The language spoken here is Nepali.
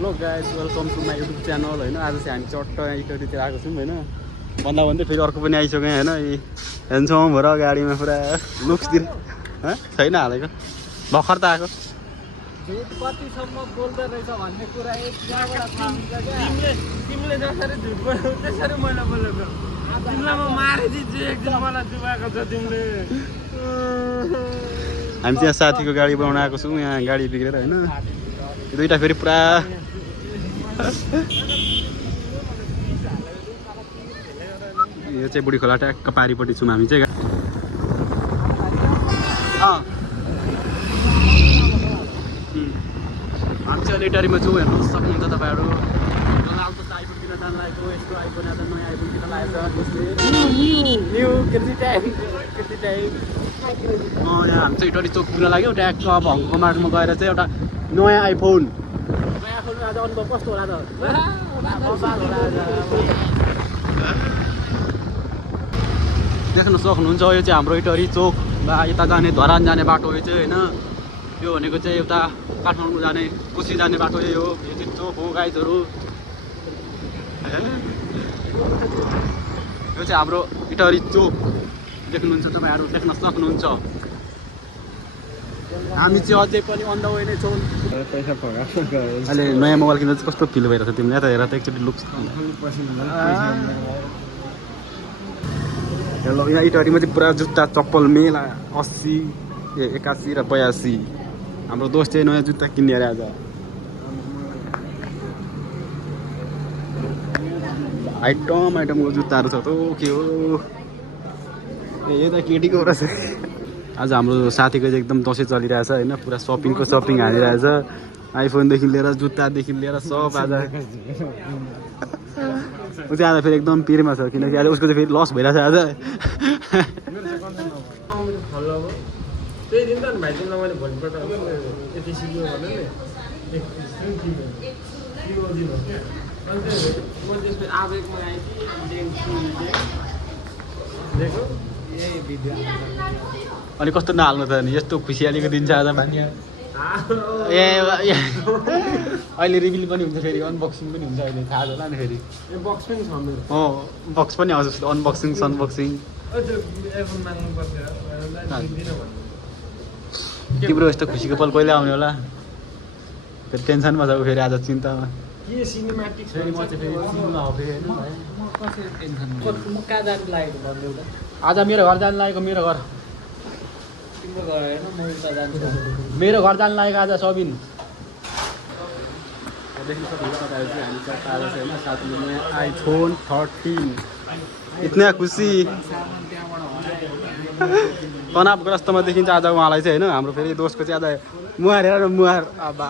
Hello guys welcome to my YouTube channel होइन। आज चाहिँ हामी चट्ट इटरीतिर आएको छौँ होइन। भन्दा भन्दै फेरि अर्को पनि आइसक्यो होइन। हेर्छौँ भएर गाडीमा पुरा लुक्स दिन छैन हालेको भर्खर त आएको। कतिसम्म बोल्दो रहेछ भन्ने कुरा तिमीले जसरी झुट बोल्यौ त्यसरी मैले बोलेको। तिमीलाई म मारिदिन्छु एकदिन मलाई डुबाएको छ तिमीले। हामी त्यहाँ साथीको गाडी बनाउन आएको छौँ। यहाँ गाडी बिग्रेर होइन। दुईटा फेरि पुरा यो चाहिँ बुढी खोला ट्याक्क पारिपट्टि छौँ हामी चाहिँ। हामी चाहिँ इटरीमा छौँ हेर्नु सक्नुहुन्छ तपाईँहरू। लालको त आइपुग्न जानु लागेको यस्तो आइपुग्न त नयाँ आइपुग्न लागेको न्यू कति टाइम यहाँ हामी चाहिँ इटरी चोक पुग्न लाग्यो। ट्याक्क अब हङको मार्टमा गएर चाहिँ एउटा नयाँ आइफोन आज अनुभव कस्तो होला त। देख्न सक्नुहुन्छ यो चाहिँ हाम्रो इटरी चोक बा यता जाने धरान जाने बाटो यो चाहिँ होइन। यो भनेको चाहिँ एउटा काठमाडौँ जाने कोशी जाने बाटो यही हो। यो चाहिँ चोक हो गाइजहरू। यो चाहिँ हाम्रो इटरी चोक देख्नुहुन्छ तपाईँहरू देख्न सक्नुहुन्छ। हामी चाहिँ अझै पनि अन द वे नै छौँ। अहिले नयाँ मोबाइल किन्दा चाहिँ कस्तो फिल भइरहेको छ तिमीलाई त हेर त एकचोटि लुक्स। हेलो यहाँ इटरीमा चाहिँ पुरा जुत्ता चप्पल मेला 80 81 र 82। हाम्रो दोस्त चाहिँ नयाँ जुत्ता किन्ने अरे आज। आइटमको जुत्ताहरू छ त के हो यो त केटीको रहेछ। आज हाम्रो साथीको चाहिँ एकदम दसैँ चलिरहेछ होइन। पुरा सपिङ हानिरहेछ। आइफोनदेखि लिएर जुत्तादेखि लिएर सब आज ऊ चाहिँ आज फेरि एकदम पिरमा छ किनकि आज उसको चाहिँ फेरि लस भइरहेछ आज। त्यही दिन त भाइ तिमीलाई मैले भोलिपल्ट यति सिक्यो भने नि आवेगमा आएँ कि अनि कस्तो नहाल्नु त नि यस्तो खुसियालीको दिन छ आज मान्यो। ए अहिले रिभिल पनि हुन्छ फेरि अनबक्सिङ पनि हुन्छ अहिले थाहा होला नि फेरि। बक्स पनि छ मेरो। बक्स पनि आउँछ अनबक्सिङ सनबक्सिङ। तिम्रो यस्तो खुसीको पल कहिले आउने होला फेरि टेन्सनमा छ फेरि आज चिन्तामा। के सिनेमेटिक छ फेरि म चाहिँ फेरि चिन्ता हो फेरि होइन। म कहाँ जानु लागेको भन्नु एउटा। आज मेरो घर जानु लागेको मेरो घर तिम्रो घर होइन म उता जान्छु। मेरो घर जानु लागेको आज सबिन देख्न सक्नुहुन्छ तपाईँहरू चाहिँ हामी चाहिँ आज चाहिँ होइन साथीले नयाँ आइफोन 13 इतना खुसी तनावग्रस्तमा देखिन्छ आज उहाँलाई चाहिँ होइन। हाम्रो फेरि दोस्तको चाहिँ आज मुहार हेर मुहार अब